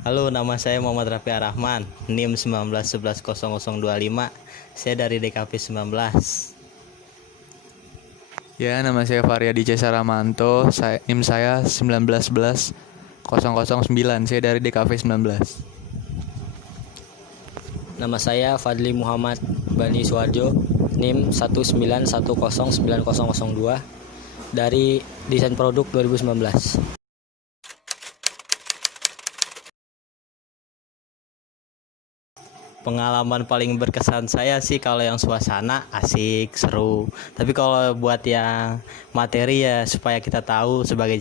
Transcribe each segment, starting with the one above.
Halo, nama saya Muhammad Rafi Arrahman, NIM 19110025. Saya dari DKV 19. Ya, nama saya Faryadi C. Saramanto. NIM saya 1911-009. Saya dari DKV 19. Nama saya Fadli Muhammad Bani Suwarjo, NIM 19109002 dari Desain Produk 2019. Pengalaman paling berkesan saya sih kalau yang suasana asik, seru. Tapi kalau buat yang materi ya supaya kita tahu sebagai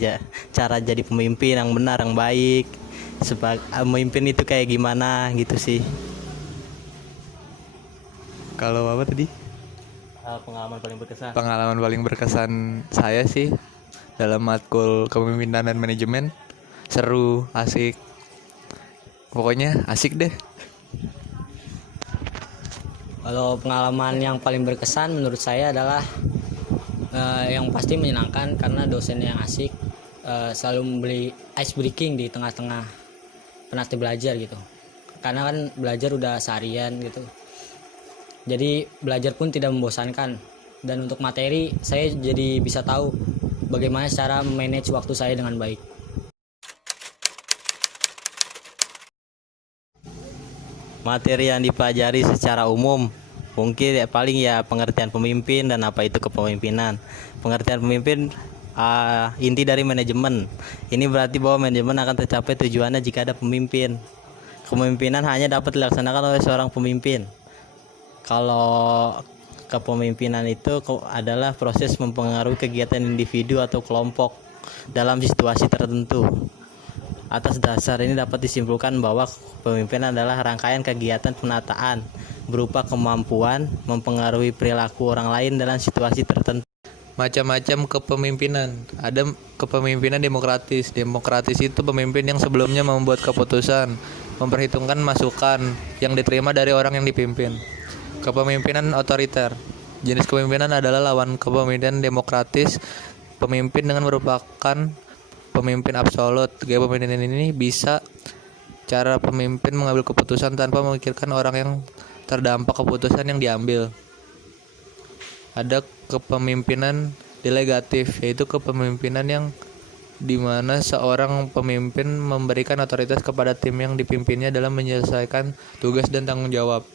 cara jadi pemimpin yang benar, yang baik. Sebagai pemimpin itu kayak gimana gitu sih. Kalau apa tadi? Pengalaman paling berkesan. Pengalaman paling berkesan saya sih dalam matkul kepemimpinan dan manajemen. Seru, asik. Pokoknya asik deh. Kalau pengalaman yang paling berkesan menurut saya adalah yang pasti menyenangkan karena dosennya yang asik, selalu memberi ice breaking di tengah-tengah penat belajar gitu. Karena kan belajar udah seharian gitu. Jadi belajar pun tidak membosankan, dan untuk materi saya jadi bisa tahu bagaimana cara manage waktu saya dengan baik. Materi yang dipelajari secara umum mungkin ya paling ya pengertian pemimpin dan apa itu kepemimpinan. Pengertian pemimpin inti dari manajemen. Ini berarti bahwa manajemen akan tercapai tujuannya jika ada pemimpin. Kepemimpinan hanya dapat dilaksanakan oleh seorang pemimpin. Kalau kepemimpinan itu adalah proses mempengaruhi kegiatan individu atau kelompok dalam situasi tertentu. Atas dasar ini dapat disimpulkan bahwa pemimpinan adalah rangkaian kegiatan penataan berupa kemampuan mempengaruhi perilaku orang lain dalam situasi tertentu. Macam-macam kepemimpinan. Ada kepemimpinan demokratis. Demokratis itu pemimpin yang sebelumnya membuat keputusan, memperhitungkan masukan yang diterima dari orang yang dipimpin. Kepemimpinan otoriter. Jenis kepemimpinan adalah lawan kepemimpinan demokratis. Pemimpin dengan merupakan pemimpin absolut. Gaya pemimpinan ini bisa cara pemimpin mengambil keputusan tanpa memikirkan orang yang terdampak keputusan yang diambil. Ada kepemimpinan delegatif, yaitu kepemimpinan yang dimana seorang pemimpin memberikan otoritas kepada tim yang dipimpinnya dalam menyelesaikan tugas dan tanggung jawab.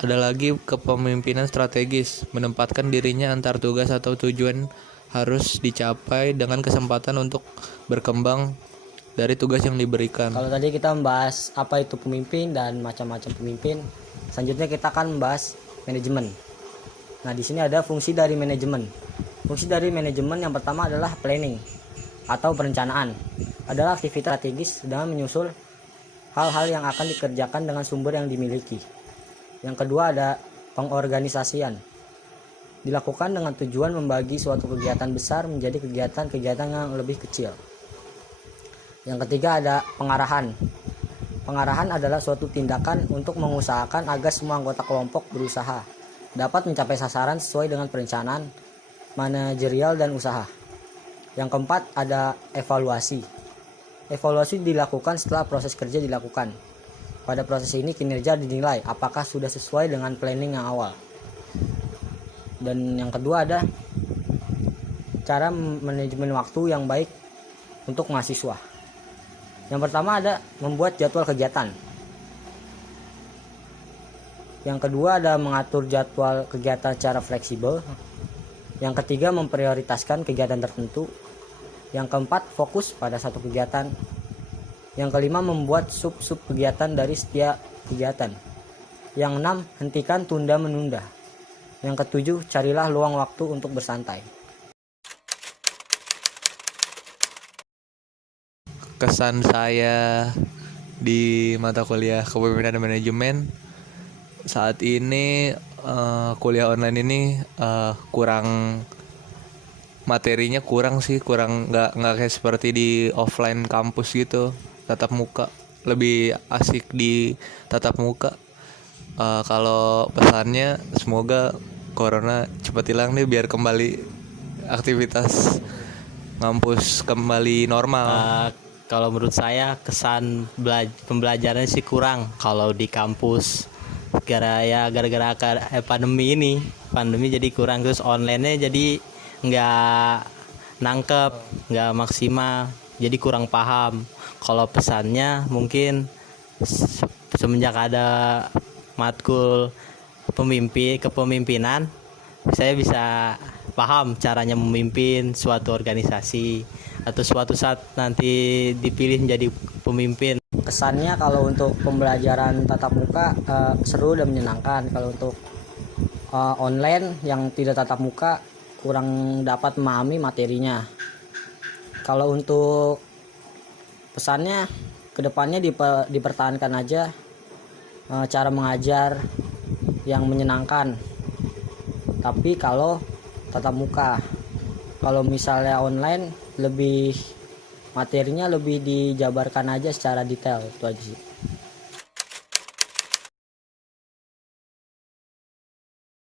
Ada lagi kepemimpinan strategis, menempatkan dirinya antar tugas atau tujuan harus dicapai dengan kesempatan untuk berkembang dari tugas yang diberikan. Kalau tadi kita membahas apa itu pemimpin dan macam-macam pemimpin, selanjutnya kita akan membahas manajemen. Nah, di sini ada fungsi dari manajemen. Fungsi dari manajemen yang pertama adalah planning atau perencanaan. Adalah aktivitas strategis dengan menyusul hal-hal yang akan dikerjakan dengan sumber yang dimiliki. Yang kedua ada pengorganisasian. Dilakukan dengan tujuan membagi suatu kegiatan besar menjadi kegiatan-kegiatan yang lebih kecil. Yang ketiga ada pengarahan. Pengarahan adalah suatu tindakan untuk mengusahakan agar semua anggota kelompok berusaha dapat mencapai sasaran sesuai dengan perencanaan manajerial dan usaha. Yang keempat ada evaluasi. Evaluasi dilakukan setelah proses kerja dilakukan. Pada proses ini kinerja dinilai apakah sudah sesuai dengan planning yang awal. Dan yang kedua ada cara manajemen waktu yang baik untuk mahasiswa. Yang pertama ada membuat jadwal kegiatan. Yang kedua ada mengatur jadwal kegiatan secara fleksibel. Yang ketiga memprioritaskan kegiatan tertentu. Yang keempat fokus pada satu kegiatan. Yang kelima membuat sub-sub kegiatan dari setiap kegiatan. Yang enam hentikan tunda-menunda. Yang ketujuh carilah luang waktu untuk bersantai. Kesan saya di mata kuliah kepemimpinan dan manajemen saat ini, kuliah online ini kurang materinya, kurang nggak kayak seperti di offline kampus gitu, tatap muka. Lebih asik di tatap muka. Kalau pesannya semoga corona cepat hilang nih biar kembali aktivitas ngampus kembali normal. Kalau menurut saya kesan pembelajarannya sih kurang kalau di kampus. Gara-gara pandemi jadi kurang, terus online-nya jadi nggak nangkep, nggak maksimal, jadi kurang paham. Kalau pesannya mungkin semenjak ada matkul kepemimpinan, saya bisa paham caranya memimpin suatu organisasi atau suatu saat nanti dipilih menjadi pemimpin. Kesannya kalau untuk pembelajaran tatap muka seru dan menyenangkan. Kalau untuk online yang tidak tatap muka kurang dapat memahami materinya. Kalau untuk pesannya kedepannya dipertahankan aja cara mengajar yang menyenangkan. Tapi kalau tatap muka, kalau misalnya online materinya lebih dijabarkan aja secara detail, itu aja sih.